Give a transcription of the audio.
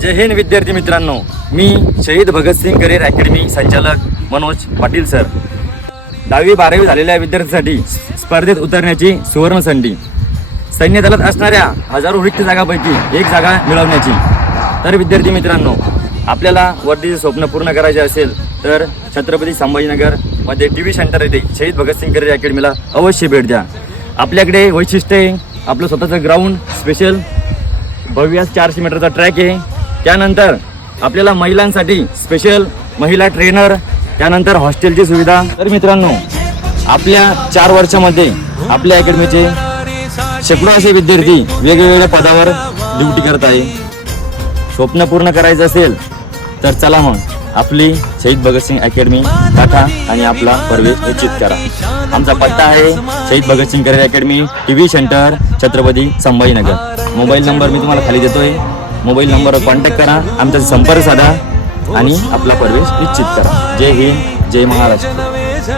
जय हिंद विद्यार्थी मित्रांनो, मी शहीद भगतसिंग करिअर अकॅडमी संचालक मनोज पाटील सर. 10वी-12वी झालेल्या विद्यार्थ्यांसाठी स्पर्धेत उतरण्याची सुवर्ण संधी. सैन्य दलात असणाऱ्या हजारो रिक्त जागांपैकी एक जागा मिळवण्याची. तर विद्यार्थी मित्रांनो, आपल्याला वर्दीचे स्वप्न पूर्ण करायचे असेल तर छत्रपती संभाजीनगर मध्ये टीव्ही सेंटर येथे शहीद भगतसिंग करिअर अकॅडमीला अवश्य भेट द्या. आपल्याकडे वैशिष्ट्य आहे आपलं स्वतःचं ग्राउंड, स्पेशल भव्य 400 मीटरचा ट्रॅक आहे. त्यानंतर आपल्याला महिलांसाठी स्पेशल महिला ट्रेनर, त्यानंतर हॉस्टेलची सुविधा. तर मित्रांनो, आपल्या 4 वर्षामध्ये आपल्या अकॅडमीचे शेकडो असे विद्यार्थी वेगवेगळ्या पदावर ड्युटी करत आहे. स्वप्न पूर्ण करायचं असेल तर चला मग आपली शहीद भगतसिंग अकॅडमी गाठा आणि आपला प्रवेश निश्चित करा. आमचा पत्ता आहे शहीद Bhagat Singh career academy, TV centre, Chhatrapati Sambhajinagar. Mobile number मी तुम्हाला खाली देतोय. मोबाईल नंबरवर कॉन्टॅक्ट करा, आमचा संपर्क साधा आणि आपला प्रवेश निश्चित करा. जय हिंद, जय महाराष्ट्र.